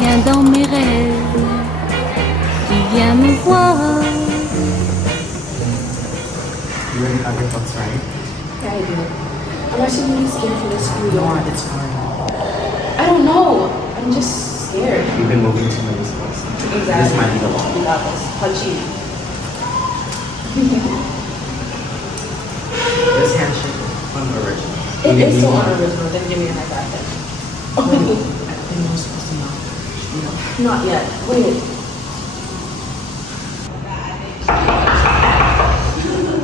viens dans mes rêves, tu viens me voir. You already have your books, right? Yeah, I do. I'm actually really scared for this school. No, it's fine. I don't know. I'm just scared. You've been moving too many schools. Exactly. This might be the one. You got this. Punchy. This handshake is unoriginal. It is so unoriginal. Then give me a high five then. I think we're supposed to knock. Not yet. Wait.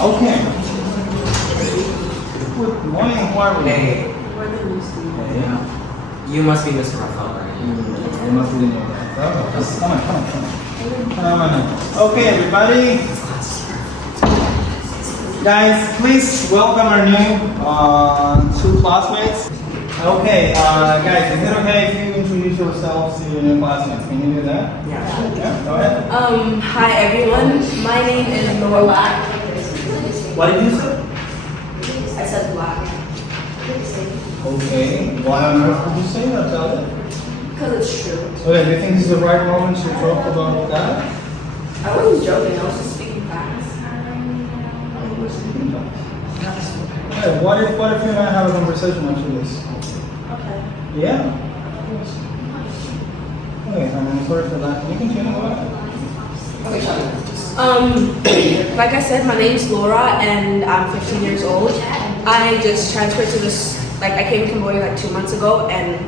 Okay. Good morning, how are we? Hey, We're the new students. yeah. You must be Mr. Raphael, right? You must be the new guy. Come on. Come on. Okay, everybody. Guys, please welcome our new two classmates. Okay, guys, is it okay if you introduce yourselves to your new classmates? Can you do that? Yeah. Yeah, go ahead. Hi everyone. My name is Black. What did you say? I said Black. Okay, why on earth would you say that, tell it? Because it's true. Okay, do you think this is the right moment to talk about that? I wasn't joking. I was just speaking facts. Hey, what if you and I have a conversation after this? Okay. Yeah. Okay, I'm sorry for that. Can you continue? Go ahead. Like I said, my name's Laura and I'm 15 years old. I just transferred to this, like I came to Cambodia like 2 months ago and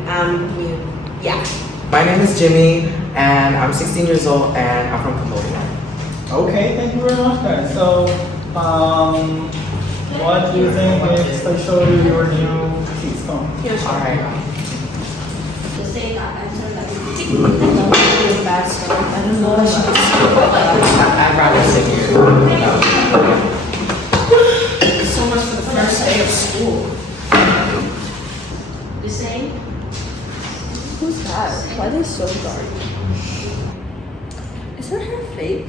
yeah. My name is Jimmy, and I'm 16 years old, and I'm from Cambodia. Okay, thank you very much, guys. So, what do you think if I show you your new teeth? Come on. Yeah, sure. Alright. Bad stuff. I don't know. I'd rather sit here. So much for the first day of school. The same? Who's that? Why are they so dark? Is her hair fake?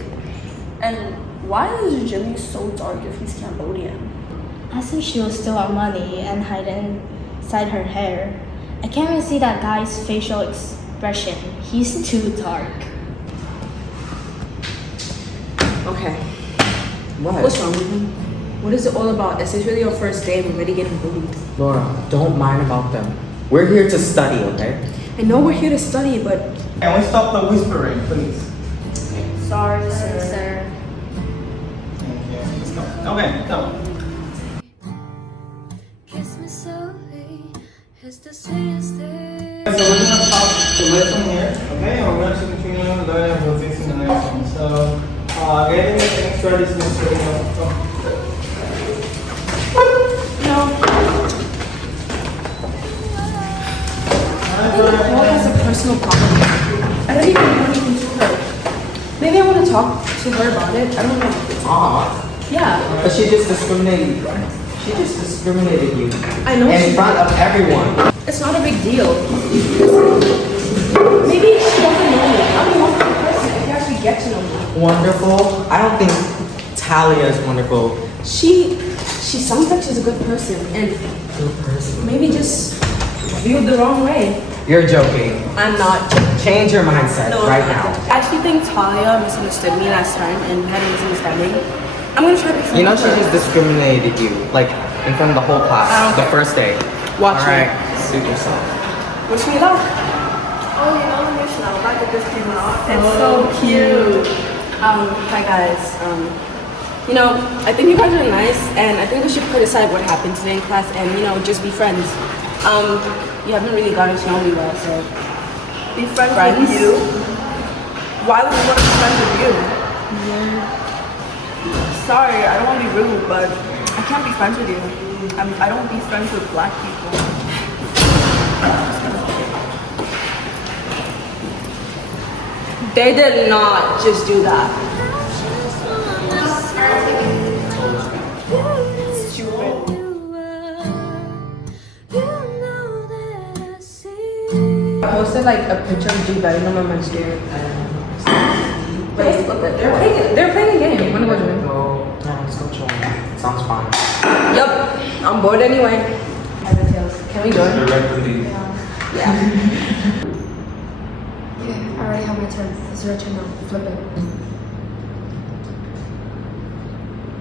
And why is Jimmy so dark if he's Cambodian? I think she will steal our money and hide it inside her hair. I can't even see that guy's facial expression. He's too dark. Okay. What? What's wrong with him? What is it all about? This is really your first day. We're already getting bullied. Laura, don't mind about them. We're here to study, okay? I know we're here to study, but Can we stop the whispering, please? Sorry, sir. Thank you. Let's go. Okay, go. Kiss me softly, it's the sweetest day. So we're gonna stop the lesson here, okay? And we're going to continue learning about this in the next one. So, getting the things ready is necessary. Paul has a personal problem. I don't even know anything to her. Maybe I want to talk to her about it. I don't know. Aw. Yeah. But she just discriminated you. She just discriminated you. I know In she front of everyone. It's not a big deal. Maybe she doesn't know me. I'm a wonderful person if you actually get to know me. Wonderful? I don't think Talia is wonderful. She sounds like she's a good person and Good person. maybe just viewed the wrong way. You're joking. I'm not. Change your mindset right now. I actually think Talia misunderstood me last time and had a misunderstanding. I'm gonna try to be friends You know with she her. just discriminated you, like in front of the whole class, I don't the care. first day. Watch Alright, me. suit yourself. Wish me luck. Oh, you know the new Chanel bag that just came out? It's so cute. Hi guys. You know, I think you guys are nice, and I think we should put aside what happened today in class and, you know, just be friends. You haven't really gotten to know me well, so Be friends with you? Why would we want to be friends with you? Sorry, I don't want to be rude, but I can't be friends with you. I don't be friends with black people. they did not just do that. I posted like a picture of G betting on my Instagram. They're playing a game. Wanna go join? Yeah, let's go join. Sounds fun. Yup. I'm bored anyway. Can we join? Directly. Yeah. already have my turn. It's your turn now. Flip it.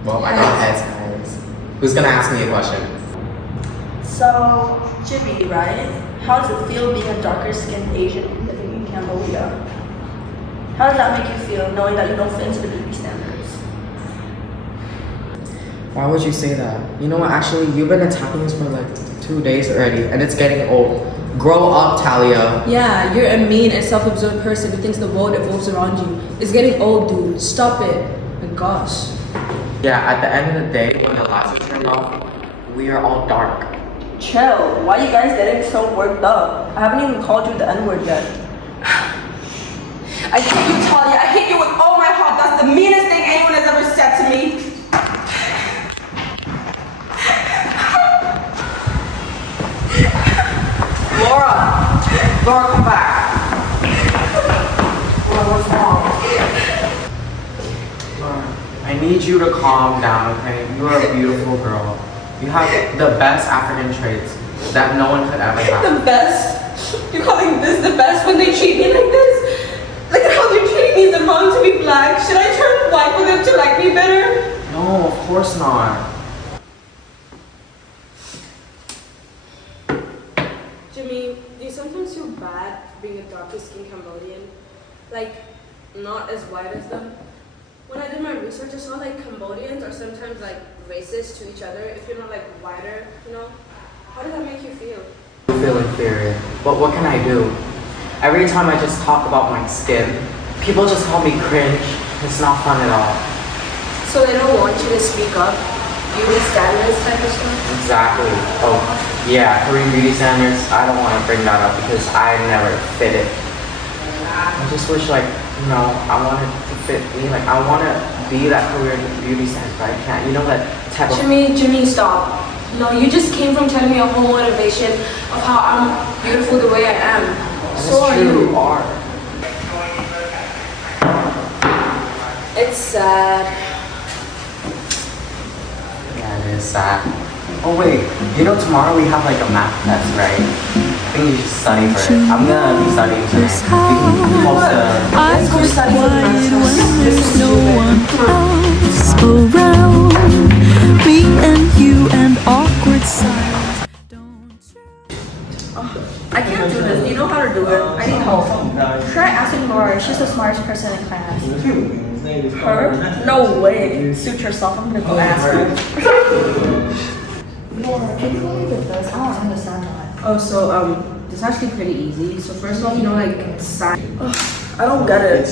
Well, I got heads, guys. Who's gonna ask me a question? So, Jimmy, right? How does it feel being a darker-skinned Asian living in Cambodia? How does that make you feel, knowing that you don't fit into the beauty standards? Why would you say that? You know what, actually, you've been attacking us for like 2 days already, and it's getting old. Grow up, Talia. Yeah, you're a mean and self-absorbed person who thinks the world revolves around you. It's getting old, dude. Stop it. My gosh. Yeah, at the end of the day, when the lights are turned off, we are all dark. Chill. Why are you guys getting so worked up? I haven't even called you the N-word yet. I hate you, Talia. I hate you with all my heart. That's the meanest thing anyone has ever said to me. Laura, come back. Laura, what's wrong? Laura, I need you to calm down, okay? You are a beautiful girl. You have the best African traits that no one could ever have. The best? You're calling this the best when they treat me like this? Look at how they're treating me as a mom to be black. Should I turn white for them to like me better? No, of course not. Jimmy, do you sometimes feel bad being a darker skinned Cambodian? Like, not as white as them? When I did my research, I saw like Cambodians are sometimes like racist to each other if you're not like whiter, you know? How does that make you feel? I feel inferior, but what can I do? Every time I just talk about my skin, people just call me cringe. It's not fun at all. So they don't want you to speak up? Beauty standards type of stuff? Exactly. Oh, yeah, Korean beauty standards. I don't want to bring that up because I never fit it. I just wish, like, you know, I wanted to fit me. Like, I want to be that Korean beauty standard, but I can't. You know that type of. Jimmy, stop. No, you just came from telling me a whole motivation of how I'm beautiful the way I am. So are you. You are. It's sad. Yeah, it is sad. Oh wait, you know tomorrow we have like a math test, right? I think you should study for it. I'm gonna be studying tonight. We can post Let's go study for the math test. This is no one stupid. else around. Me and you and awkward silence. I can't do this. Do you know how to do it? I need help. Try asking Laura. She's the smartest person in class. Her? No way. Suit yourself. I'm gonna go ask her. Laura, can you help me with this? I don't understand that. Oh, so it's actually pretty easy. So first off, you know, like sign. I don't get it.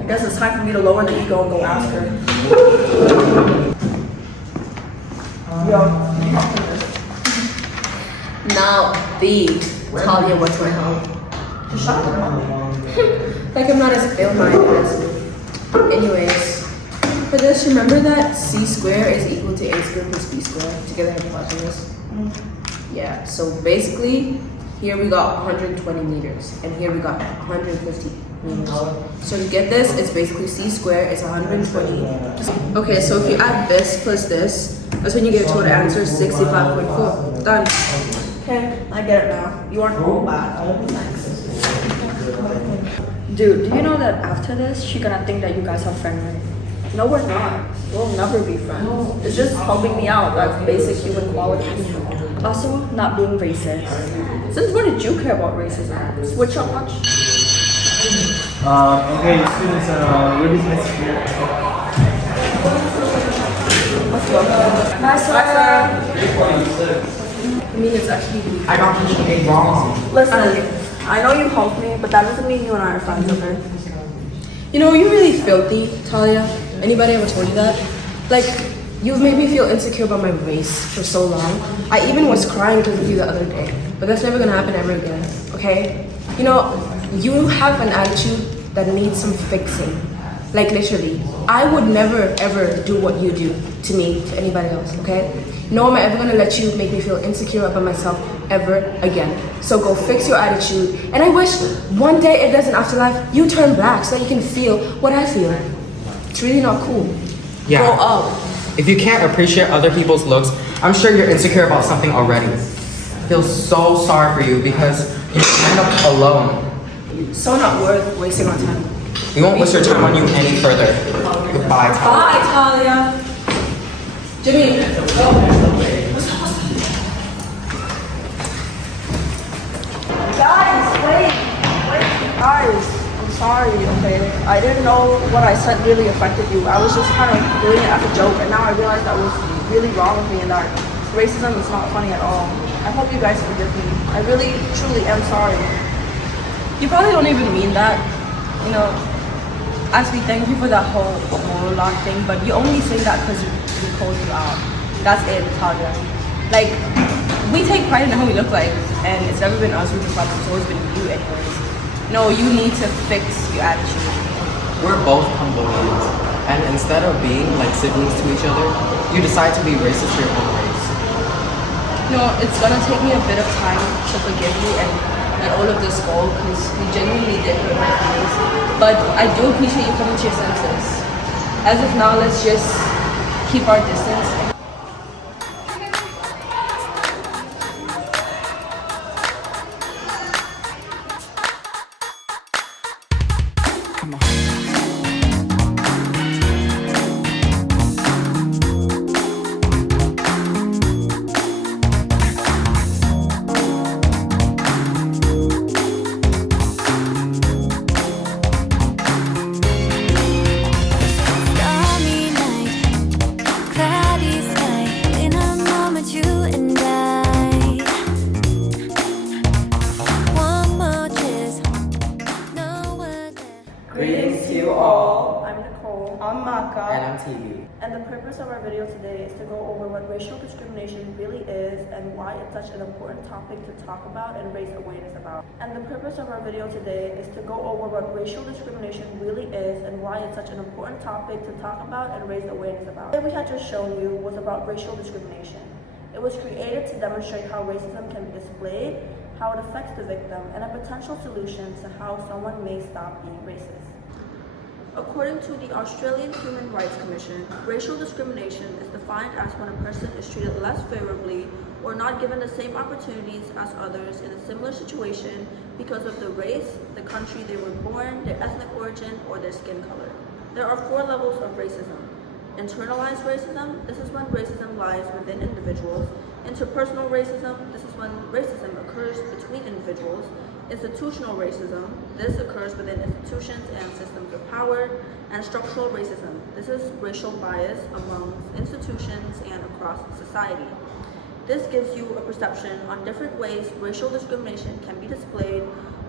I guess it's time for me to lower the ego and go ask her. Yo. Now the Talia, what's my help? Like I'm not as ill-minded as you. Anyways, for this, remember that c squared is equal to a squared plus b squared together hypotenuse? Yeah, so basically, here we got 120 meters, and here we got 150 meters. So to get this, it's basically c squared is 120. Okay, so if you add this plus this, that's when you get a total answer of 65.4. Done. Okay, I get it now. You aren't all bad. Thanks. Dude, do you know that after this, she's gonna think that you guys are friends, right? No, we're not. We'll never be friends. It's just helping me out. That's basic human qualities. Also, not being racist. Since when did you care about racism? Switch up much? Okay, students, we're dismissed here. Let's go. Bye, sir. I mean, it's actually I got question A wrong. Listen, I know you helped me, but that doesn't mean you and I are friends, okay? You know, you're really filthy, Talia. Anybody ever told you that? Like, you've made me feel insecure about my race for so long. I even was crying because of you the other day. But that's never gonna happen ever again, okay? You know, you have an attitude that needs some fixing. Like, literally. I would never, ever do what you do to me, to anybody else, okay? No am I ever gonna let you make me feel insecure about myself ever again. So go fix your attitude. And I wish one day if there's an afterlife, you turn black so that you can feel what I feel. It's really not cool. Yeah. Grow up. If you can't appreciate other people's looks, I'm sure you're insecure about something already. I feel so sorry for you because you end up alone. so not worth wasting our time. We won't waste your time on you any further. Goodbye, Talia. Bye, Talia. Jimmy, go. Guys, wait. Guys, I'm sorry, okay? I didn't know what I said really affected you. I was just kind of doing it as a joke, and now I realize that was really wrong with me and that racism is not funny at all. I hope you guys forgive me. I really, truly am sorry. You probably don't even mean that. You know, actually, thank you for that whole monologue thing, but you only say that because we called you out. That's it, Talia. Like, we take pride in how we look like, and it's never been us who's the problem, it's always been you anyways. No, you need to fix your attitude. We're both Cambodians, and instead of being like siblings to each other, you decide to be racist to your own race. No, it's gonna take me a bit of time to forgive you and let all of this go, because we genuinely did hurt my feelings. But I do appreciate you coming to your senses. As of now, let's just keep our distance. Stormy night, cloudy sky. In a moment, you and I. One more kiss, no word left. Greetings to you all. I'm Nicole. I'm Maka. And I'm TV. And the purpose of our video today is to go over what racial discrimination really is and why it's such an important topic to talk about and raise awareness about. And the purpose of our video today is to go over what racial discrimination really is and why it's such an important topic to talk about and raise awareness about. What we had just shown you was about racial discrimination. It was created to demonstrate how racism can be displayed, how it affects the victim, and a potential solution to how someone may stop being racist. According to the Australian Human Rights Commission, racial discrimination is defined as when a person is treated less favorably or not given the same opportunities as others in a similar situation because of the race, the country they were born, their ethnic origin, or their skin color. There are 4 levels of racism. Internalized racism, this is when racism lies within individuals. Interpersonal racism, this is when racism occurs between individuals. Institutional racism, this occurs within institutions and systems of power. And structural racism, this is racial bias among institutions and across society. This gives you a perception on different ways racial discrimination can be displayed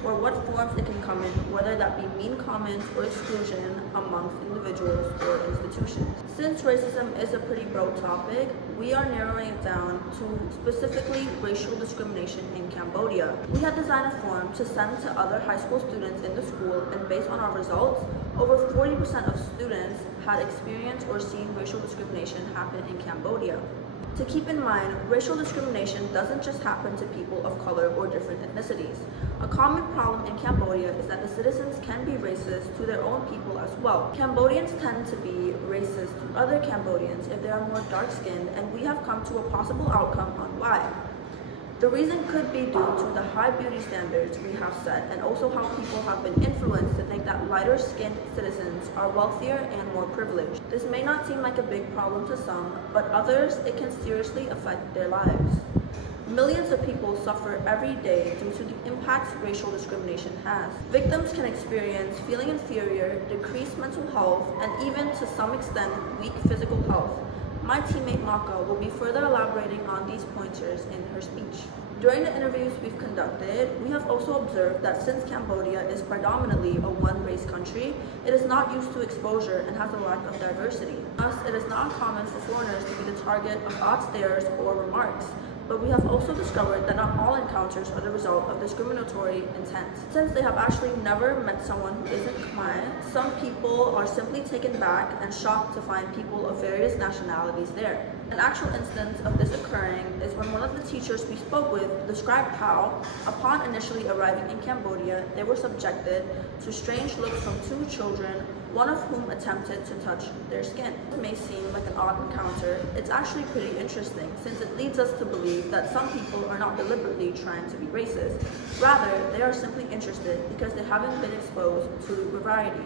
or what forms it can come in, whether that be mean comments or exclusion amongst individuals or institutions. Since racism is a pretty broad topic, we are narrowing it down to specifically racial discrimination in Cambodia. We had designed a form to send to other high school students in the school, and based on our results, over 40% of students had experienced or seen racial discrimination happen in Cambodia. To keep in mind, racial discrimination doesn't just happen to people of color or different ethnicities. A common problem in Cambodia is that the citizens can be racist to their own people as well. Cambodians tend to be racist to other Cambodians if they are more dark-skinned, and we have come to a possible outcome on why. The reason could be due to the high beauty standards we have set, and also how people have been influenced to think that lighter-skinned citizens are wealthier and more privileged. This may not seem like a big problem to some, but others, it can seriously affect their lives. Millions of people suffer every day due to the impacts racial discrimination has. Victims can experience feeling inferior, decreased mental health, and even to some extent, weak physical health. My teammate Maka will be further elaborating on these pointers in her speech. During the interviews we've conducted, we have also observed that since Cambodia is predominantly a one-race country, it is not used to exposure and has a lack of diversity. Thus, it is not uncommon for foreigners to be the target of odd stares or remarks. But we have also discovered that not all encounters are the result of discriminatory intent. Since they have actually never met someone who isn't Khmer, some people are simply taken back and shocked to find people of various nationalities there. An actual instance of this occurring is when one of the teachers we spoke with described how, upon initially arriving in Cambodia, they were subjected to strange looks from 2 children one of whom attempted to touch their skin. It may seem like an odd encounter, it's actually pretty interesting since it leads us to believe that some people are not deliberately trying to be racist. Rather, they are simply interested because they haven't been exposed to variety.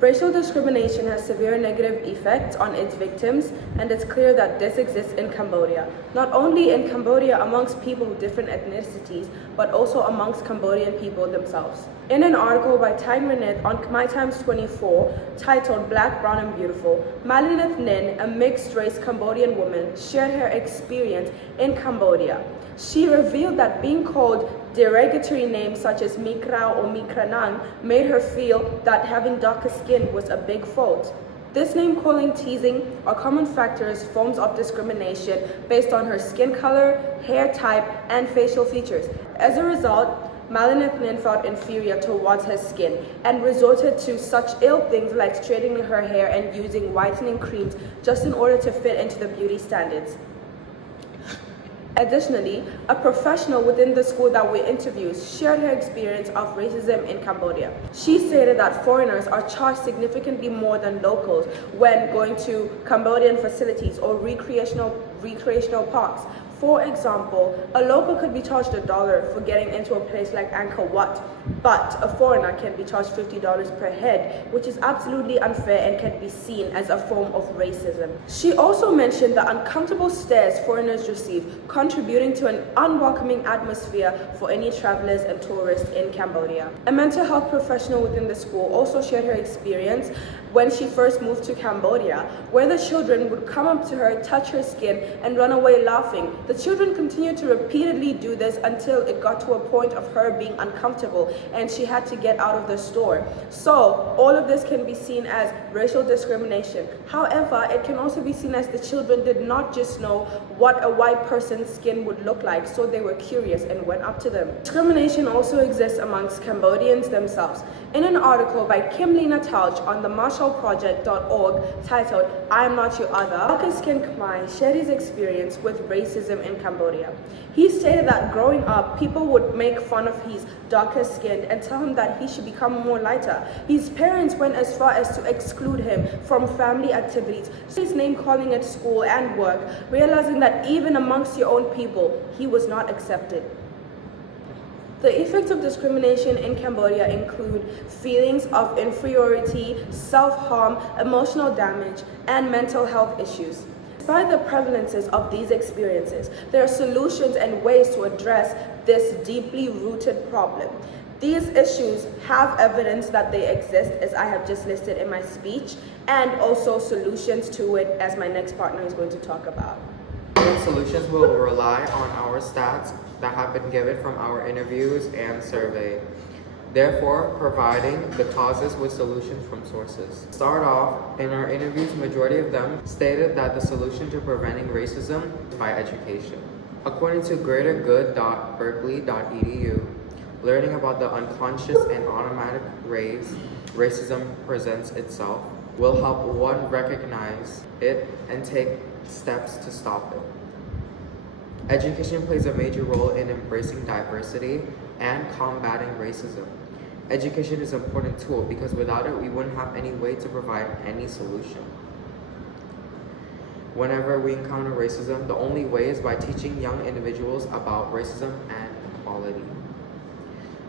Racial discrimination has severe negative effects on its victims, and it's clear that this exists in Cambodia. Not only in Cambodia amongst people with different ethnicities, but also amongst Cambodian people themselves. In an article by Thanvora on My Times 24 titled Black, Brown and Beautiful, Makanaka Nin, a mixed-race Cambodian woman, shared her experience in Cambodia. She revealed that being called derogatory names such as Mikrao or Mikranang made her feel that having darker skin was a big fault. This name-calling, teasing are common factors, forms of discrimination based on her skin color, hair type, and facial features. As a result, Makanaka felt inferior towards her skin and resorted to such ill things like straightening her hair and using whitening creams just in order to fit into the beauty standards. Additionally, a professional within the school that we interviewed shared her experience of racism in Cambodia. She stated that foreigners are charged significantly more than locals when going to Cambodian facilities or recreational parks. For example, a local could be charged $1 for getting into a place like Angkor Wat, but a foreigner can be charged $50 per head, which is absolutely unfair and can be seen as a form of racism. She also mentioned the uncomfortable stares foreigners receive, contributing to an unwelcoming atmosphere for any travelers and tourists in Cambodia. A mental health professional within the school also shared her experience when she first moved to Cambodia, where the children would come up to her, touch her skin, and run away laughing. The children continued to repeatedly do this until it got to a point of her being uncomfortable and she had to get out of the store. So, all of this can be seen as racial discrimination. However, it can also be seen as the children did not just know what a white person's skin would look like, so they were curious and went up to them. Discrimination also exists amongst Cambodians themselves. In an article by Kim Lena Tauch on the MarshallProject.org titled I'm Not Your Other, darker-skinned Khmer shared his experience with racism in Cambodia. He stated that growing up, people would make fun of his darker skin and tell him that he should become more lighter. His parents went as far as to exclude him from family activities, his name calling at school and work, realizing that even amongst your own people, he was not accepted. The effects of discrimination in Cambodia include feelings of inferiority, self-harm, emotional damage, and mental health issues. Despite the prevalences of these experiences, there are solutions and ways to address this deeply rooted problem. These issues have evidence that they exist, as I have just listed in my speech, and also solutions to it, as my next partner is going to talk about. Solutions will rely on our stats that have been given from our interviews and survey, therefore providing the causes with solutions from sources. Start off, in our interviews, majority of them stated that the solution to preventing racism is by education. According to greatergood.berkeley.edu, learning about the unconscious and automatic ways racism presents itself will help one recognize it and take steps to stop it. Education plays a major role in embracing diversity and combating racism. Education is an important tool because without it, we wouldn't have any way to provide any solution. Whenever we encounter racism, the only way is by teaching young individuals about racism and equality.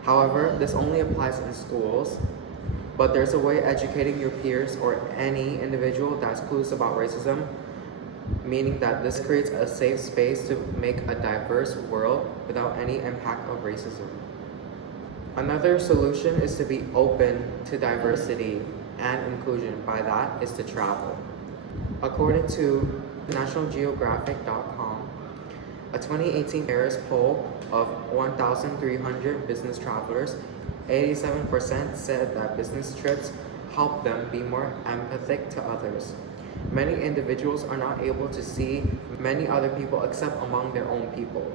However, this only applies in schools, but there's a way educating your peers or any individual that's clueless about racism, meaning that this creates a safe space to make a diverse world without any impact of racism. Another solution is to be open to diversity and inclusion. By that is to travel. According to NationalGeographic.com, a 2018 Harris poll of 1,300 business travelers, 87% said that business trips help them be more empathetic to others. Many individuals are not able to see many other people except among their own people,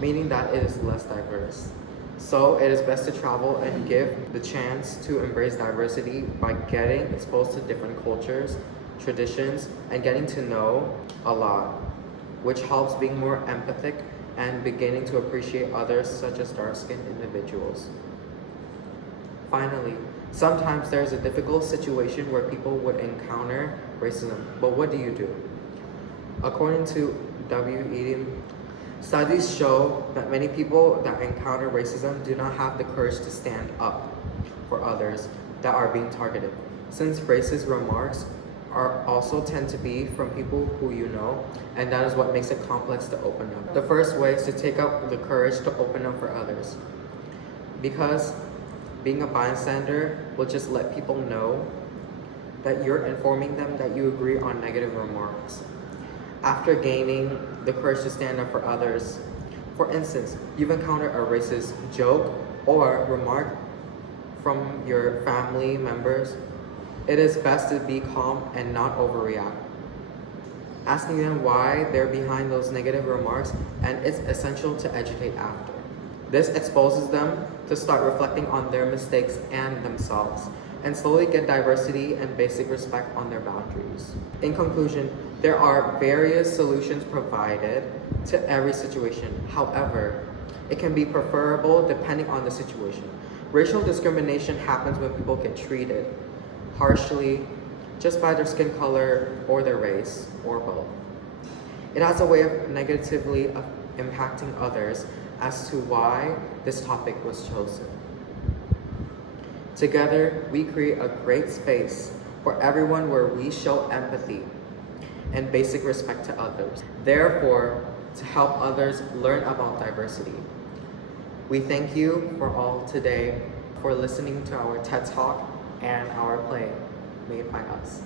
meaning that it is less diverse. So it is best to travel and give the chance to embrace diversity by getting exposed to different cultures, traditions, and getting to know a lot, which helps being more empathetic and beginning to appreciate others such as dark-skinned individuals. Finally, sometimes there's a difficult situation where people would encounter racism, but what do you do? According to W. Eden, studies show that many people that encounter racism do not have the courage to stand up for others that are being targeted, since racist remarks are also tend to be from people who you know, and that is what makes it complex to open up. The first way is to take up the courage to open up for others, because being a bystander will just let people know that you're informing them that you agree on negative remarks. After gaining the courage to stand up for others, for instance, you've encountered a racist joke or remark from your family members, it is best to be calm and not overreact. Asking them why they're behind those negative remarks, and it's essential to educate after. This exposes them to start reflecting on their mistakes and themselves, and slowly get diversity and basic respect on their boundaries. In conclusion, there are various solutions provided to every situation. However, it can be preferable depending on the situation. Racial discrimination happens when people get treated harshly just by their skin color or their race, or both. It has a way of negatively impacting others as to why this topic was chosen. Together, we create a great space for everyone where we show empathy and basic respect to others. Therefore, to help others learn about diversity. We thank you for all today for listening to our TED Talk and our play made by us.